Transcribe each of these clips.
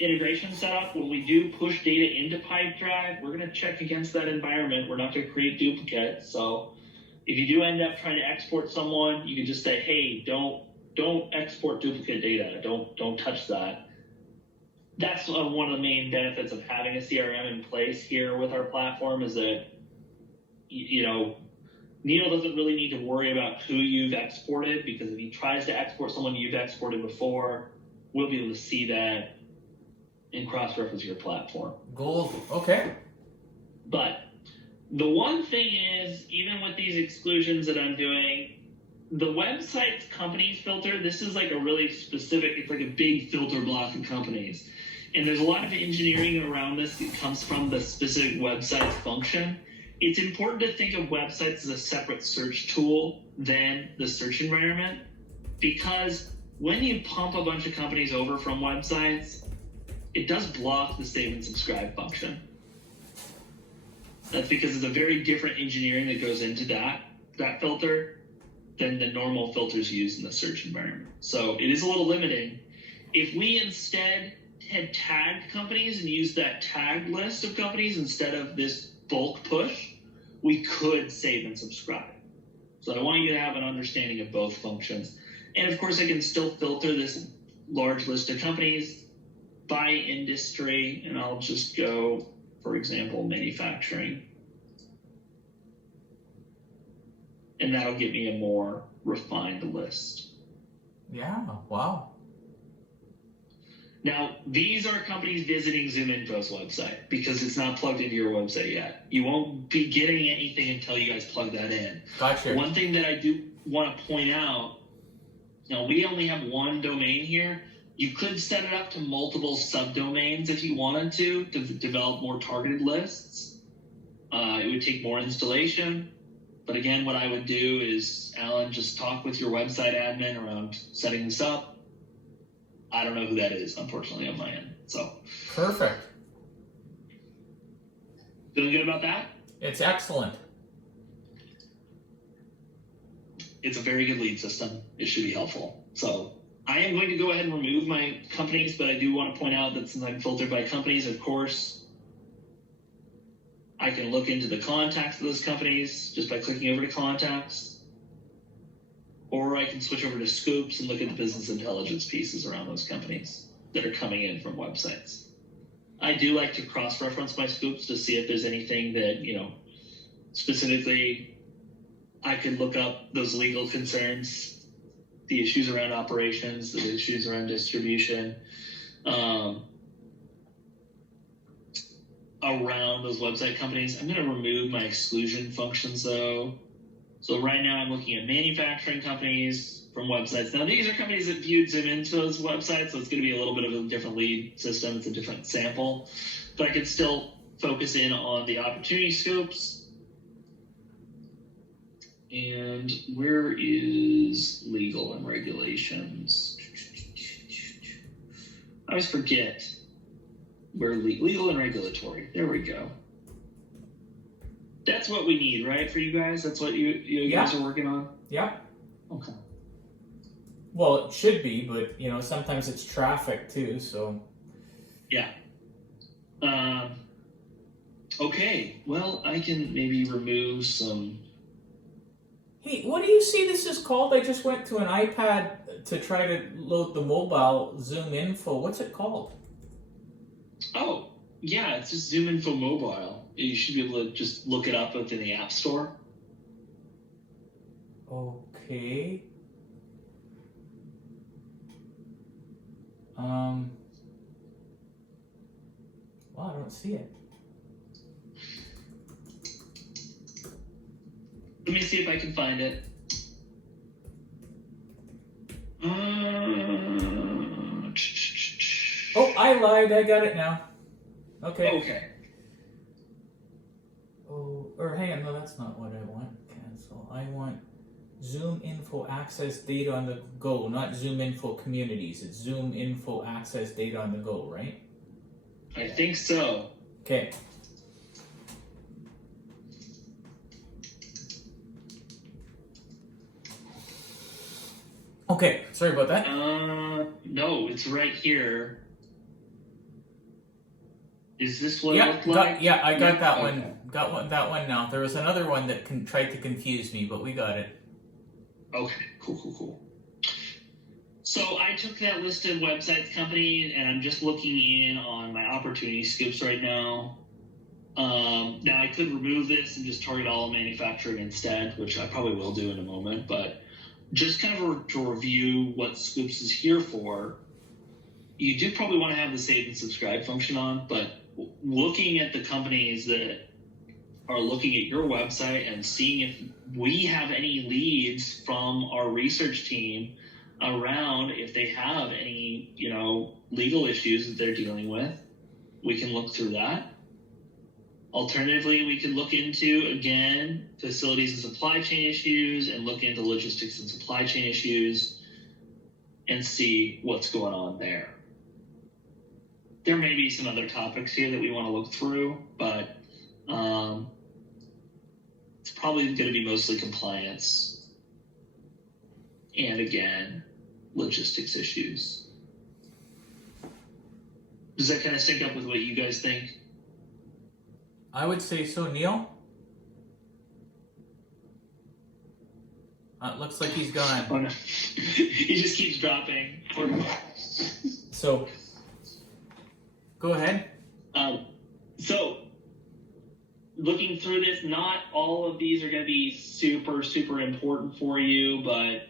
integration setup, when we do push data into Pipedrive, we're going to check against that environment. We're not going to create duplicates. So if you do end up trying to export someone, you can just say, hey, don't export duplicate data. Don't touch that. That's one of the main benefits of having a CRM in place here with our platform, is that, you know, Neil doesn't really need to worry about who you've exported, because if he tries to export someone you've exported before, we'll be able to see that and cross-reference your platform. Gold. Okay. But the one thing is, even with these exclusions that I'm doing, the website's companies filter, this is like a really specific, it's like a big filter block of companies. And there's a lot of engineering around this that comes from the specific website's function. It's important to think of websites as a separate search tool than the search environment, because when you pump a bunch of companies over from websites, it does block the save and subscribe function. That's because it's a very different engineering that goes into that filter than the normal filters used in the search environment. So it is a little limiting. If we instead had tagged companies and used that tagged list of companies instead of this bulk push, we could save and subscribe. So I want you to have an understanding of both functions. And of course, I can still filter this large list of companies by industry, and I'll just go, for example, manufacturing. And that'll give me a more refined list. Yeah, wow. Now, these are companies visiting ZoomInfo's website because it's not plugged into your website yet. You won't be getting anything until you guys plug that in. Gotcha. One thing that I do want to point out, now we only have one domain here. You could set it up to multiple subdomains if you wanted to develop more targeted lists. It would take more installation. But again, what I would do is, Alan, just talk with your website admin around setting this up. I don't know who that is, unfortunately, on my end. So perfect. Feeling good about that? It's excellent. It's a very good lead system. It should be helpful. So I am going to go ahead and remove my companies, but I do want to point out that since I'm filtered by companies, of course, I can look into the contacts of those companies just by clicking over to contacts. Or I can switch over to scoops and look at the business intelligence pieces around those companies that are coming in from websites. I do like to cross-reference my scoops to see if there's anything that, you know, specifically I can look up those legal concerns, the issues around operations, the issues around distribution, around those website companies. I'm going to remove my exclusion functions though. So right now I'm looking at manufacturing companies from websites. Now these are companies that viewed ZoomInfo's website, so it's going to be a little bit of a different lead system. It's a different sample, but I can still focus in on the opportunity scopes. And where is legal and regulations? I always forget where legal and regulatory. There we go. That's what we need, right, for you guys? That's what you guys are working on? Yeah. Okay. Well, it should be, but, you know, sometimes it's traffic too, so. Yeah. Okay, well, I can maybe remove some. Hey, what do you see this is called? I just went to an iPad to try to load the mobile ZoomInfo. What's it called? Oh, yeah, it's just ZoomInfo Mobile. You should be able to just look it up within the App Store. Okay. Well, I don't see it. Let me see if I can find it. Oh, I lied. I got it now. Okay. Okay. Oh, or hang on. No, that's not what I want. Cancel. I want ZoomInfo access data on the go, not ZoomInfo communities. It's ZoomInfo access data on the go, right? I think so. Okay. Okay, sorry about that. No, it's right here. Is this what it looked like? I got that Okay. one. Got that one now. There was another one that tried to confuse me, but we got it. Okay, cool. So I took that listed websites company, and I'm just looking in on my opportunity scoops right now. Now I could remove this and just target all manufacturing instead, which I probably will do in a moment, but just kind of to review what Scoops is here for, you do probably want to have the save and subscribe function on, but looking at the companies that are looking at your website and seeing if we have any leads from our research team around if they have any, legal issues that they're dealing with, we can look through that. Alternatively, we could look into, again, facilities and supply chain issues and look into logistics and supply chain issues and see what's going on there. There may be some other topics here that we want to look through, but it's probably going to be mostly compliance and, again, logistics issues. Does that kind of sync up with what you guys think? I would say so, Neil. Looks like he's gone. Oh no, he just keeps dropping. So, go ahead. So, looking through this, not all of these are going to be super important for you, but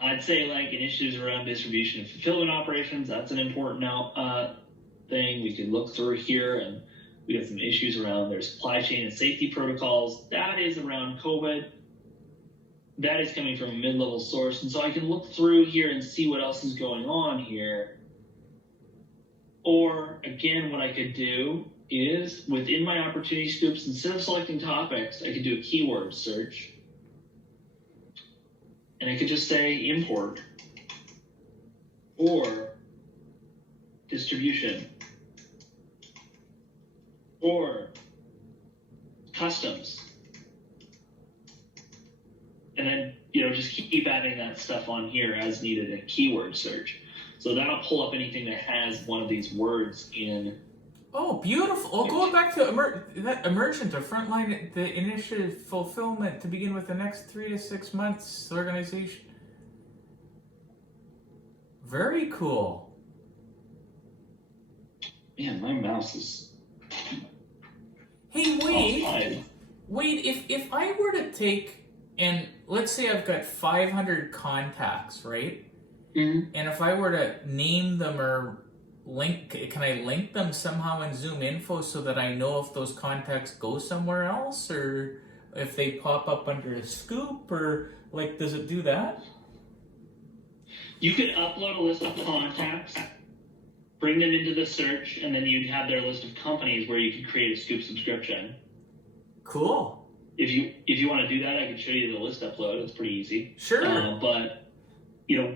I'd say like initiatives around distribution and fulfillment operations, that's an important thing. We could look through here, and we got some issues around their supply chain and safety protocols. That is around COVID. That is coming from a mid-level source. And so I can look through here and see what else is going on here. Or, again, what I could do is, within my opportunity scoops, instead of selecting topics, I could do a keyword search. And I could just say import or distribution or customs. And then, just keep adding that stuff on here as needed in a keyword search. So that'll pull up anything that has one of these words in. Oh, beautiful. Oh, going back to that emergent or frontline, the initiative fulfillment to begin with the next 3 to 6 months organization. Very cool. Man, my mouse is. Hey, wait. If I were to take, and let's say I've got 500 contacts, right? Mm-hmm. And if I were to name them or can I link them somehow in Zoom Info so that I know if those contacts go somewhere else, or if they pop up under a scoop, or does it do that? You could upload a list of contacts, bring them into the search, and then you'd have their list of companies where you could create a scoop subscription. Cool. If you want to do that, I can show you the list upload. It's pretty easy. Sure. But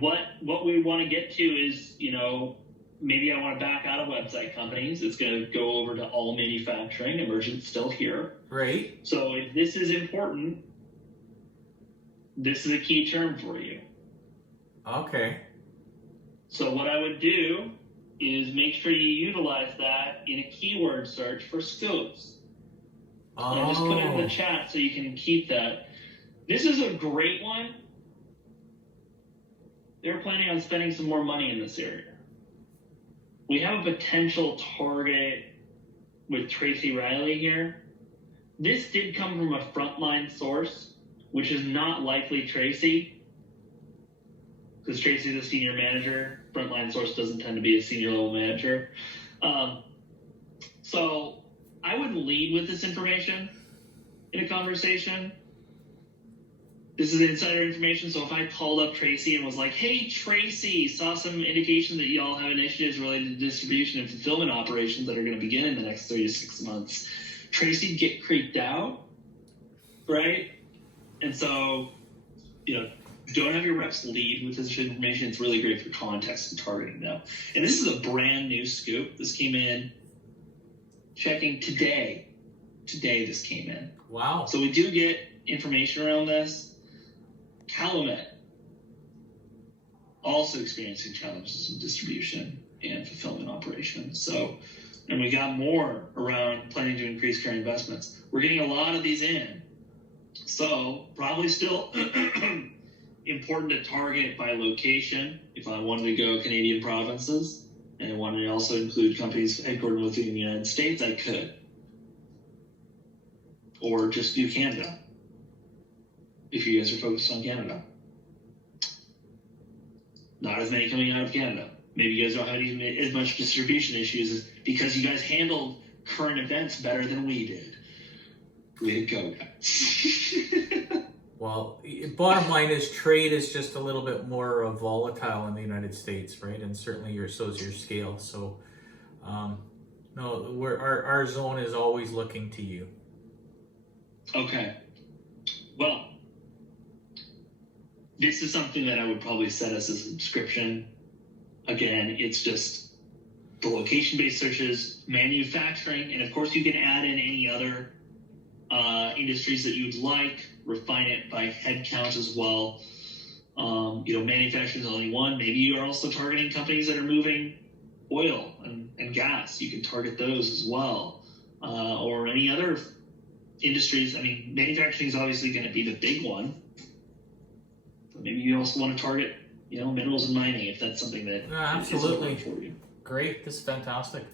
what we want to get to is, maybe I want to back out of website companies. It's going to go over to all manufacturing. Emergent's still here. Right. So if this is important, this is a key term for you. Okay. So what I would do is make sure you utilize that in a keyword search for scopes. Oh. And I'll just put it in the chat so you can keep that. This is a great one. They're planning on spending some more money in this area. We have a potential target with Tracy Riley here. This did come from a frontline source, which is not likely Tracy, because Tracy's a senior manager. Frontline source doesn't tend to be a senior level manager. So I would lead with this information in a conversation. This is insider information, so if I called up Tracy and was like, hey, Tracy, saw some indication that y'all have initiatives related to distribution and fulfillment operations that are going to begin in the next 3 to 6 months, Tracy'd get creeped out, right? And so, don't have your reps lead with this information. It's really great for context and targeting, though. And this is a brand new scoop. This came in checking today. Today this came in. Wow. So we do get information around this. Calumet also experiencing challenges in distribution and fulfillment operations. So and we got more around planning to increase current investments. We're getting a lot of these in. So probably still important to target by location. If I wanted to go Canadian provinces and I wanted to also include companies headquartered within the United States, I could. Or just do Canada, if you guys are focused on Canada. Not as many coming out of Canada. Maybe you guys don't have as much distribution issues because you guys handled current events better than we did. Way to go, guys. Well, bottom line is trade is just a little bit more volatile in the United States, right? And certainly so is your scale. So, no, our zone is always looking to you. Okay. Well, this is something that I would probably set as a subscription. Again, it's just the location-based searches, manufacturing, and of course you can add in any other industries that you'd like, refine it by head count as well. Manufacturing is only one. Maybe you are also targeting companies that are moving oil and gas. You can target those as well. Or any other industries. I mean, manufacturing is obviously going to be the big one. But maybe you also want to target, minerals and mining if that's something that absolutely is for you. Great. This is fantastic.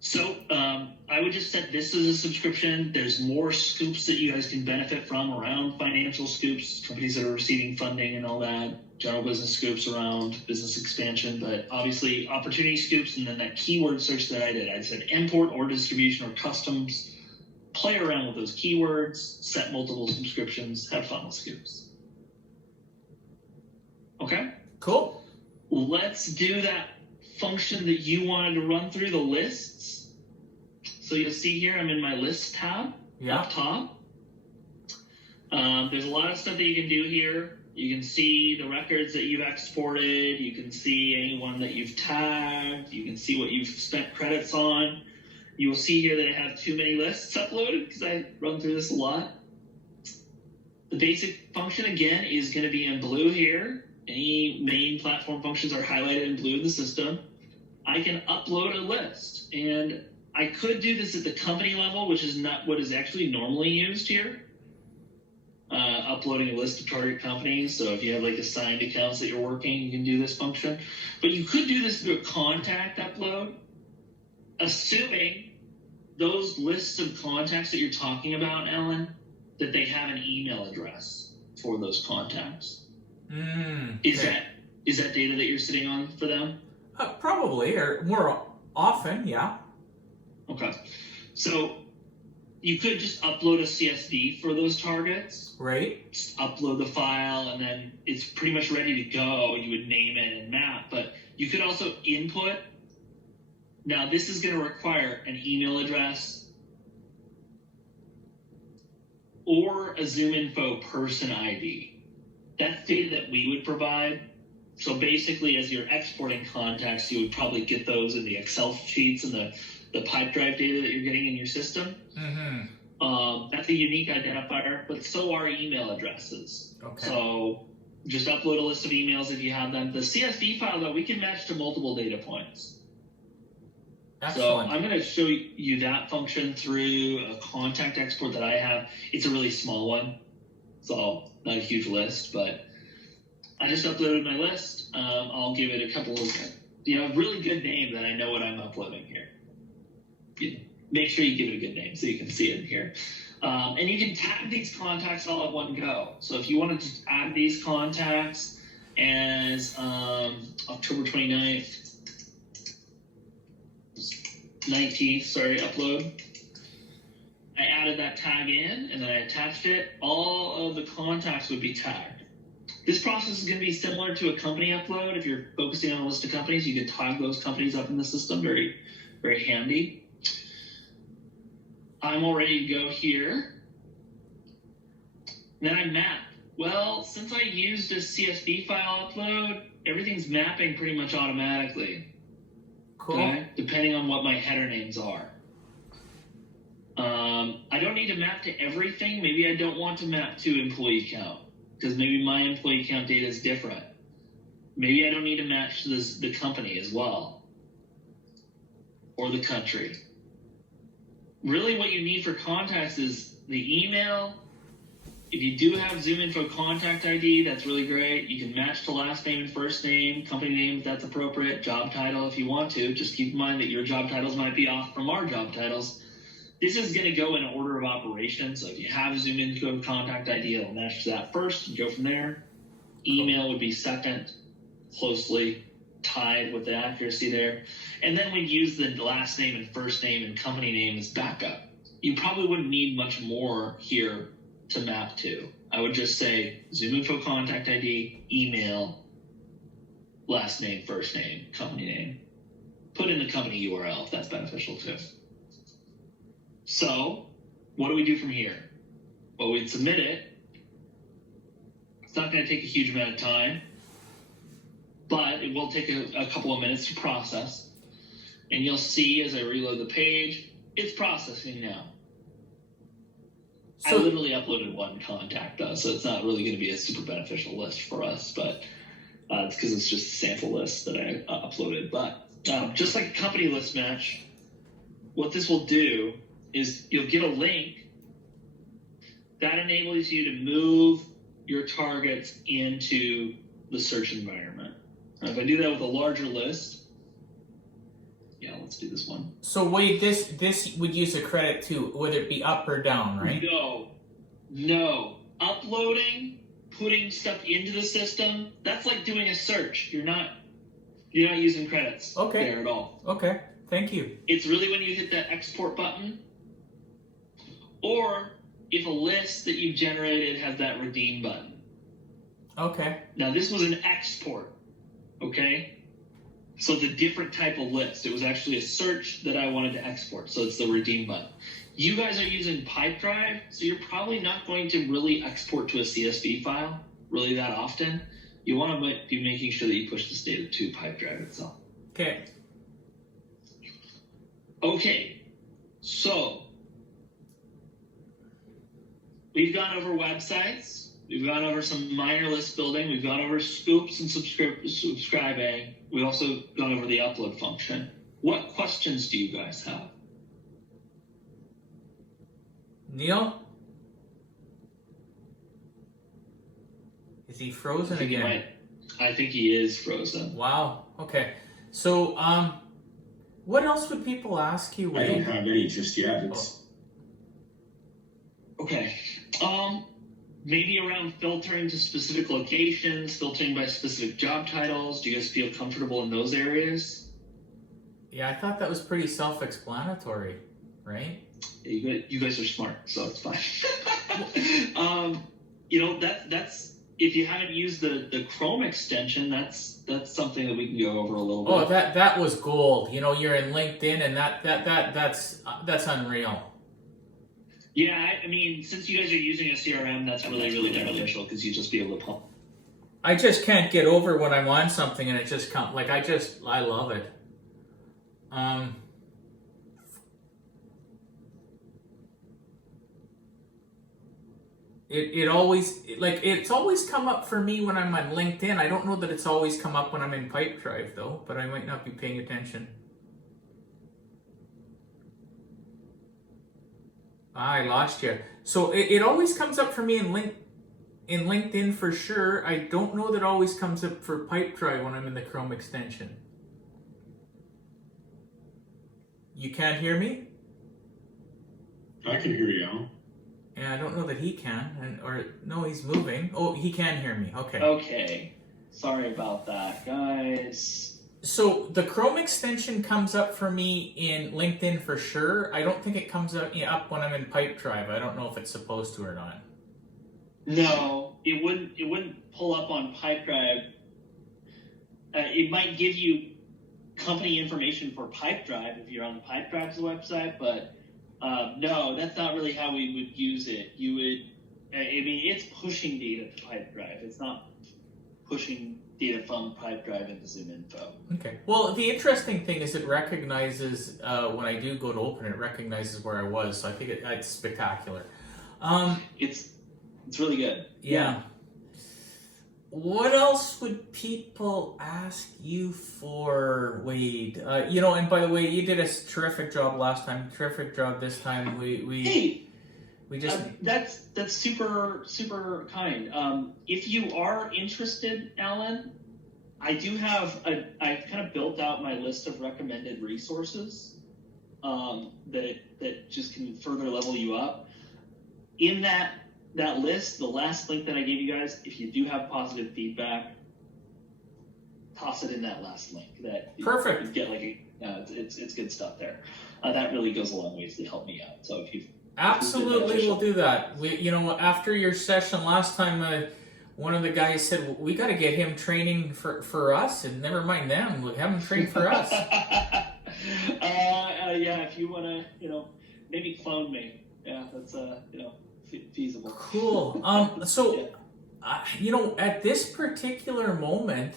So I would just set this as a subscription. There's more scoops that you guys can benefit from around financial scoops, companies that are receiving funding and all that, general business scoops around business expansion, but obviously opportunity scoops, and then that keyword search that I did. I said import or distribution or customs. Play around with those keywords, set multiple subscriptions, have fun with scoops. Okay? Cool. Let's do that function that you wanted to run through, the lists. So you'll see here, I'm in my list tab up top. There's a lot of stuff that you can do here. You can see the records that you've exported. You can see anyone that you've tagged. You can see what you've spent credits on. You will see here that I have too many lists uploaded because I run through this a lot. The basic function, again, is going to be in blue here. Any main platform functions are highlighted in blue in the system. I can upload a list, and I could do this at the company level, which is not what is actually normally used here. Uploading a list of target companies. So if you have like assigned accounts that you're working, you can do this function. But you could do this through a contact upload, assuming those lists of contacts that you're talking about, Ellen, that they have an email address for those contacts. Is that data that you're sitting on for them? Probably, or more often, yeah. Okay. So you could just upload a CSV for those targets. Right. Just upload the file, and then it's pretty much ready to go. You would name it and map, but you could also input. Now, this is going to require an email address or a ZoomInfo person ID. That's data that we would provide. So basically, as you're exporting contacts, you would probably get those in the Excel sheets and the pipe drive data that you're getting in your system. That's a unique identifier, but so are email addresses. Okay. So just upload a list of emails if you have them. The CSV file, though, we can match to multiple data points. Excellent. So I'm going to show you that function through a contact export that I have. It's a really small one, so not a huge list, but I just uploaded my list. I'll give it a couple of, really good name that I know what I'm uploading here. Make sure you give it a good name so you can see it here. And you can tag these contacts all at one go. So if you want to just add these contacts as October 19th, upload. I added that tag in, and then I attached it. All of the contacts would be tagged. This process is going to be similar to a company upload. If you're focusing on a list of companies, you can tag those companies up in the system. Very, very handy. I'm all ready to go here. Then I map. Well, since I used a CSV file upload, everything's mapping pretty much automatically. Cool. Okay? Depending on what my header names are. I don't need to map to everything. Maybe I don't want to map to employee count because maybe my employee count data is different. Maybe I don't need to match the company as well. or the country. Really what you need for contacts is the email. If you do have Zoom Info contact ID, that's really great. You can match to last name and first name, company name if that's appropriate, job title if you want to. Just keep in mind that your job titles might be off from our job titles. This is going to go in order of operation. So if you have Zoom Info contact ID, it'll match to that first and go from there. Email would be second, closely tied with the accuracy there. And then we'd use the last name and first name and company name as backup. You probably wouldn't need much more here to map to. I would just say Zoom Info contact ID, email, last name, first name, company name. Put in the company URL if that's beneficial too. So what do we do from here? Well, we'd submit it. It's not going to take a huge amount of time, but it will take a couple of minutes to process. And you'll see as I reload the page, it's processing now. So, I literally uploaded one contact though, so it's not really going to be a super beneficial list for us, but it's because it's just a sample list that I uploaded. But just like a company list match, what this will do is you'll get a link that enables you to move your targets into the search environment. If I do that with a larger list, yeah, let's do this one. So wait, this would use a credit too, whether it be up or down, right? No. Uploading, putting stuff into the system, that's like doing a search. You're not using credits there at all. Okay, thank you. It's really when you hit that export button, or if a list that you've generated has that redeem button. Okay. Now this was an export, okay? So it's a different type of list. It was actually a search that I wanted to export, so it's the redeem button. You guys are using Pipedrive, so you're probably not going to really export to a CSV file really that often. You want to be making sure that you push this data to Pipedrive itself. Okay. Okay, so we've gone over websites. We've gone over some minor list building. We've gone over scoops and subscribing. We've also gone over the upload function. What questions do you guys have? Neil? Is he frozen again? I think he is frozen. Wow. Okay. So, what else would people ask you? I don't have any just yet. Okay. Maybe around filtering to specific locations, filtering by specific job titles. Do you guys feel comfortable in those areas? Yeah, I thought that was pretty self-explanatory, right? Yeah, you guys are smart, so it's fine. That's if you haven't used the Chrome extension, that's something that we can go over a little bit. Oh, that was gold. You know, you're in LinkedIn, and that's unreal. Yeah, I mean, since you guys are using a CRM, that's really beneficial because you just be able to pump. I just can't get over when I'm on something and it just comes. Like I love it. It always it's always come up for me when I'm on LinkedIn. I don't know that it's always come up when I'm in Pipedrive though, but I might not be paying attention. I lost you. So it always comes up for me in LinkedIn for sure. I don't know that it always comes up for Pipedrive when I'm in the Chrome extension. You can't hear me? I can hear you, Al. Yeah, I don't know that he can. No, he's moving. Oh, he can hear me. Okay. Okay. Sorry about that, guys. So the Chrome extension comes up for me in LinkedIn for sure. I don't think it comes up when I'm in Pipedrive. I don't know if it's supposed to or not. No, it wouldn't pull up on Pipedrive. It might give you company information for Pipedrive if you're on the Pipedrive's website, but no, that's not really how we would use it. You would, it's pushing data to Pipedrive. It's not pushing data from Pipedrive into Zoom Info. Okay. Well, the interesting thing is it recognizes when I do go to open it, recognizes where I was. So I think it's spectacular. It's really good. Yeah. what else would people ask you for, Wade? And by the way, you did a terrific job last time. Terrific job this time. We just that's super super kind. If you are interested, Alan, I do have I've kind of built out my list of recommended resources that just can further level you up. In that list, the last link that I gave you guys, if you do have positive feedback, toss it in that last link. Perfect. You get it's good stuff there. That really goes a long ways to help me out. So if you absolutely will do that. After your session last time, one of the guys said we got to get him training for us, and never mind them. We'll have him train for us. Yeah, if you want to, maybe clone me. Yeah, that's feasible. Cool. At this particular moment,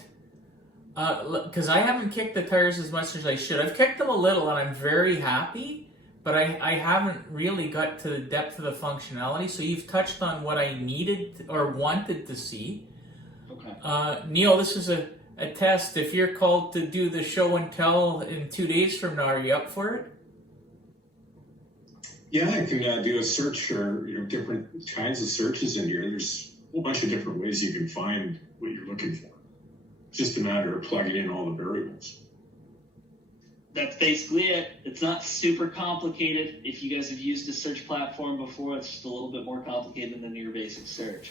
because I haven't kicked the tires as much as I should. I've kicked them a little, and I'm very happy, but I haven't really got to the depth of the functionality. So you've touched on what I needed or wanted to see. Okay. Neil, this is a test. If you're called to do the show and tell in 2 days from now, are you up for it? Yeah, I can do a search or different kinds of searches in here. There's a whole bunch of different ways you can find what you're looking for. It's just a matter of plugging in all the variables. That's basically it. It's not super complicated. If you guys have used a search platform before, it's just a little bit more complicated than your basic search.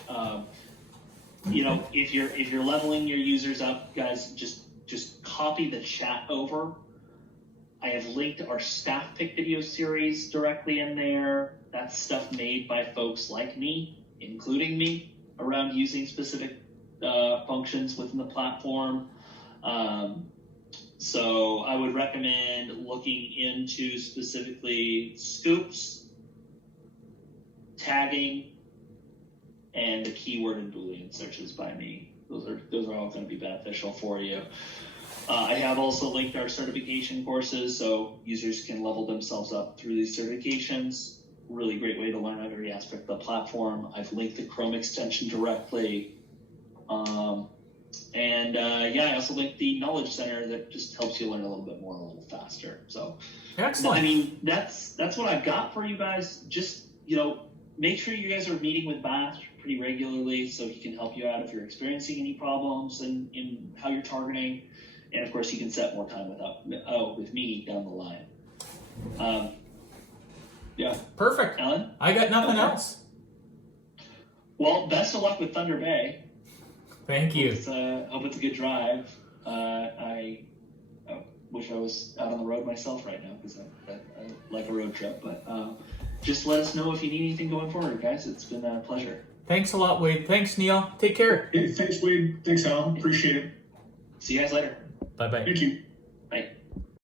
If you're leveling your users up, guys, just copy the chat over. I have linked our staff pick video series directly in there. That's stuff made by folks like me, including me, around using specific functions within the platform. So I would recommend looking into specifically scoops, tagging, and the keyword and Boolean searches by me. Those are all going to be beneficial for you. I have also linked our certification courses so users can level themselves up through these certifications. Really great way to learn every aspect of the platform. I've linked the Chrome extension directly. I also linked the Knowledge Center that just helps you learn a little bit more, a little faster. So, excellent. I mean, that's what I've got for you guys. Just, make sure you guys are meeting with Bash pretty regularly so he can help you out if you're experiencing any problems in how you're targeting. And of course, you can set more time with me down the line. Yeah. Perfect. Alan? I got nothing else. Well, best of luck with Thunder Bay. Thank you. Hope it's a good drive. I wish I was out on the road myself right now because I like a road trip. But just let us know if you need anything going forward, guys. It's been a pleasure. Thanks a lot, Wade. Thanks, Neil. Take care. Hey, thanks, Wade. Thanks, Alan. Appreciate it. See you guys later. Bye-bye. Thank you.